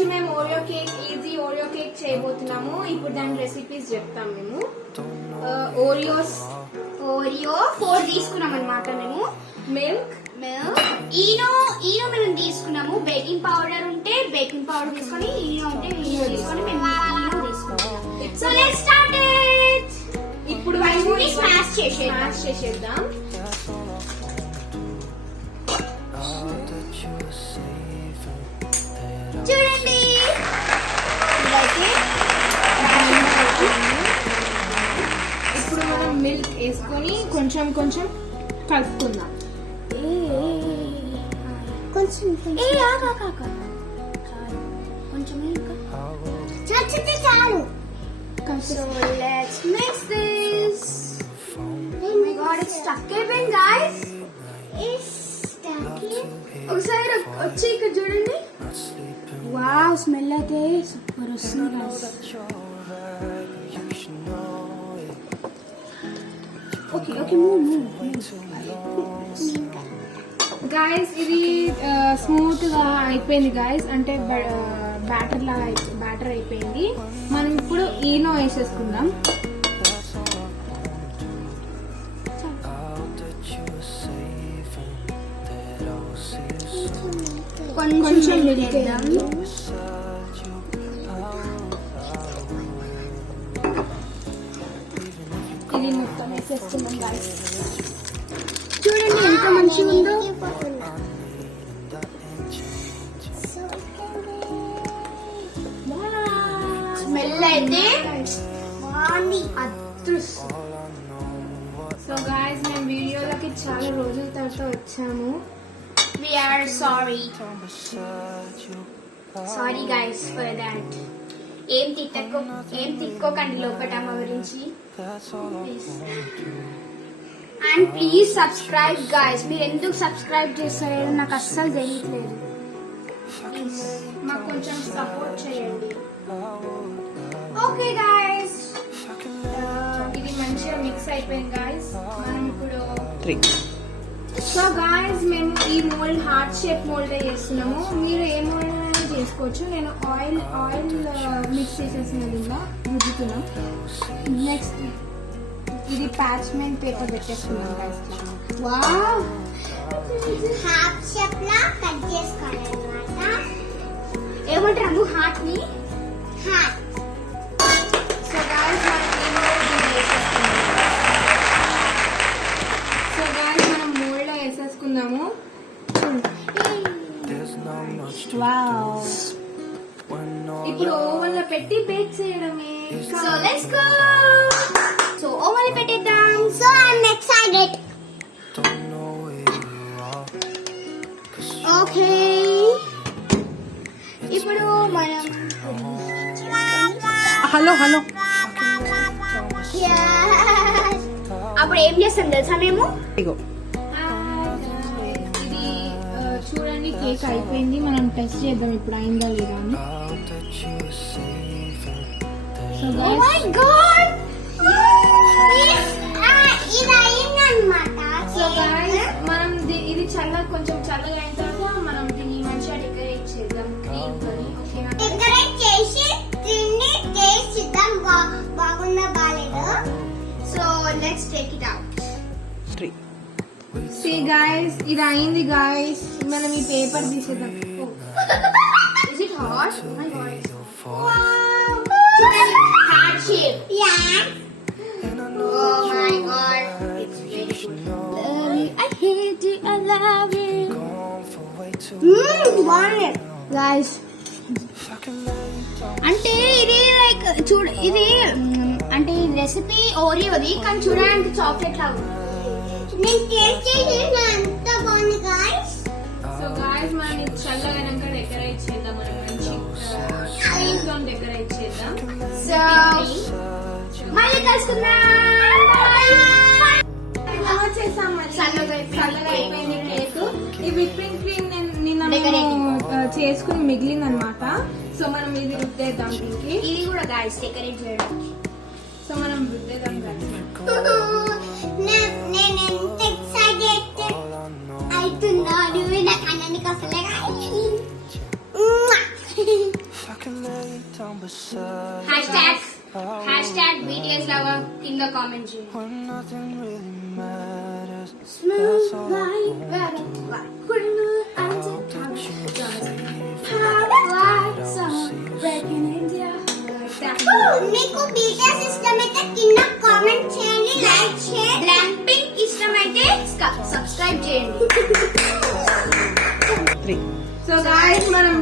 రోజు మేము easy Oreo cake చేయబోతున్నాము. ఇప్పుడు దాని రెసిపీస్ చెప్తాం. మేము ఓరియో 4 తీసుకున్నాం అనమాట. మేము మిల్క్ ఈనో మేము తీసుకున్నాము. బేకింగ్ పౌడర్ ఉంటే బేకింగ్ పౌడర్ తీసుకొని, ఈనో ఉంటే ఈనో తీసుకొని మేము ఈనో తీసుకున్నాం. So let's start it. ఇప్పుడు స్మాష్ చేసేద్దాం. చూడండి, ఇప్పుడు మనం మిల్క్ వేసుకొని కొంచెం కొంచెం కలుపుకుందాం. కొంచెం చాలు. So let's mix this. Oh my god, it's stuck again, guys. It's stuck. ఒకసారి వచ్చి ఇక్కడ చూడండి. వావ్, స్మెల్ అయితే సూపర్ వస్తుంది guys. Okay, move. గాయస్, ఇది స్మూత్ గా అయిపోయింది గాయస్. అంటే బ్యాటర్ అయిపోయింది. మనం ఇప్పుడు ఈనో వేసేసుకుందాం. కొంచెం వేద్దాం. ఇది మొత్తం వేసేస్తున్నాం గాయస్. చూడండి ఎంత మంచిగా ఉందో. స్మెల్ అయితే సో గాయస్, మేము వీడియోలకి చాలా రోజుల తర్వాత వచ్చాము. We are sorry guys for that. ఏం తిట్టుకోకండి లోపట మా గురించి. And please subscribe guys. మీరు ఎందుకు సబ్స్క్రైబ్ చేస్తలేరు నాకు అస్సలు తెలియట్లేదు. మాకు కొంచెం సపోర్ట్ చేయండి. ఓకే గాయస్, ఇది మంచిగా మిక్స్ అయిపోయింది గాయస్. మనం ఇప్పుడు సో గాయస్, మేము ఈ మోల్డ్ హార్ట్ షేప్ మోల్డ్ చేస్తున్నాము. మీరు ఏ మోల్డ్ అయినా చేసుకోవచ్చు. నేను ఆయిల్ మిక్స్ చేసేసినది ఇలా రుద్దుతున్నాం. నెక్స్ట్ ఇది పార్చ్మెంట్ పేపర్ పెట్టేసుకున్నాం గాయస్. వావ్, హార్ట్ షేప్ లా కట్ చేసుకోవాలన్నమాట. ఏమంటారు హార్ట్ ని? హార్ట్. సో గాయస్, మనం మోల్డ్ లో వేసేసుకుందాము. ఇప్పుడు ఓవెన్ లో పెట్టి బేక్ చేయడమే. So let's go. So oven లో పెట్టేద్దాం. So I'm excited. ఓకే, ఇప్పుడు మనం హలో అప్పుడు ఏం చేస్తాం తెలుసా మేము? ఇది చూడండి, కేక్ అయిపోయింది. మనం టెస్ట్ చేద్దాం ఇప్పుడు అయిందా లేదా అని. సో గాయ్స్, మనం ఇది కొంచెం చల్లగా అయిన తర్వాత మనం దీన్ని మంచిగా డెకరేట్ చేద్దాం. క్రీమ్ తోని. ఓకేనా? డెకరేట్ చేసి దీన్ని టేస్ట్ చేద్దాం. బాగుందా బాలేదా? So let's take it out. See guys, ఇది అయింది గాయస్. మనం ఈ పేపర్ తీసేద్దాం. Is it hot? Oh my god. Wow. Heart shape. Yeah. Oh my god. It's very good. I hate you, I love you. Guys. అంటే ఇది లైక్ ఇది అంటే రెసిపీ ఓరియోది, కానీ చూడడానికి చాక్లెట్ లాగా. నేను టేస్ట్ చేసేనా, అంత బాగుంది గాయ్స్. సో గాయ్స్, మనం ఇది చల్లగానంక డెకరేట్ చేద్దాం. మనం మంచి క్రీమ్ తో డెకరేట్ చేద్దాం. సో మళ్ళీ కలుసుకుందాం. చల్లగా అయిపోయింది కేక్. ఈ విప్పింగ్ క్రీమ్ నిన్న చేసుకుని మిగిలింది అనమాట. సో మనం ఇది రుద్దేద్దాం. దీనికి ఇది కూడా గాయ్స్ డెకరేట్ చేయడం. సో మనం రుద్దేద్దాం గాయ్స్. నేను ఎంత ఎక్సైటెడ్ అవుతున్నాను. నాకు అన్నానికి అసలే Hashtag BTS lover కింద కామెంట్ చేయండి. మీకు BTS ఇష్టమైతే కింద కామెంట్ చేయండి, లైక్ చేయండి. బ్లాక్ పింక్ ఇష్టమైతే సబ్స్క్రైబ్ చేయండి. సో గాయ్స్ మనం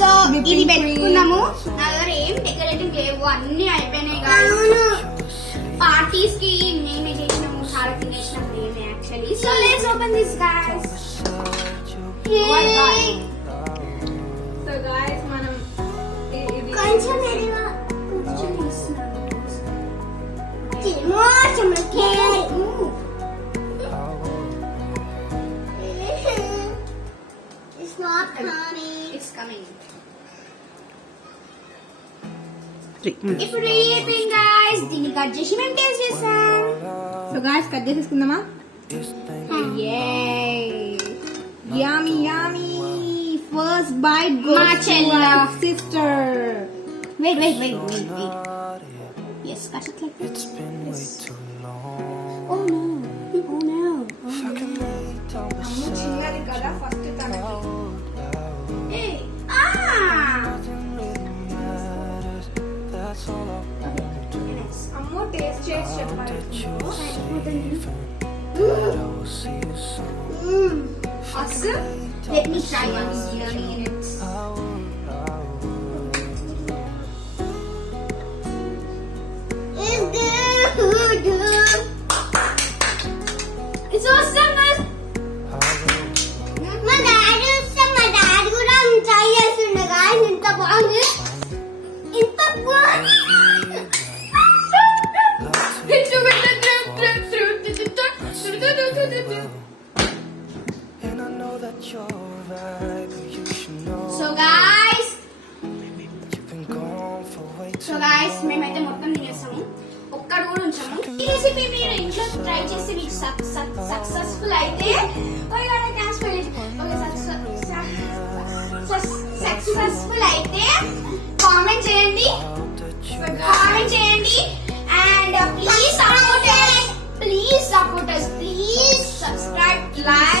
సో ఇది పెట్టుకున్నాము. నా దగ్గర ఏం డెకరేటివ్ లేవు, అన్ని అయిపోయినాయి గాయ్స్. పార్టీస్ కి మేమే చేసినాము, చాలా తినేసినాం మేమే actually. So let's open this guys. So guys మనం కొంచెం ఎరివా కొంచెం ఇస్తున్నాను. It's not coming. It's coming. ఇప్పుడు అయిపోయింది గాయ్స్. దీన్ని కట్ చేసి మేము టేస్ట్ చేస్తాం. సో గాయ్స్ కట్ చేసేసుకుందామా? Yummy, yummy. First bite goes to our sister. Wait. Yes, cut it like this. Yes. Oh no. అమ్ము చిన్నది కదా ఫస్ట్ తనకి. Hey. అమ్ము టేస్ట్ చేసి చెప్పాలి. Us? Let me try one yummy in it. It's good. It's awesome. My dad కూడా try చేస్తుండే guys. ఇంత బాగుంది. So guys మేమైతే మొత్తం తినేస్తాము, ఒక్కడు కూడా ఉంచాము. ఈ రెసిపీ మీరు ఇంట్లో ట్రై చేసి మీకు సక్సెస్ఫుల్ అయితే సక్సెస్ఫుల్ అయితే కామెంట్ చేయండి and please support us, please subscribe, like.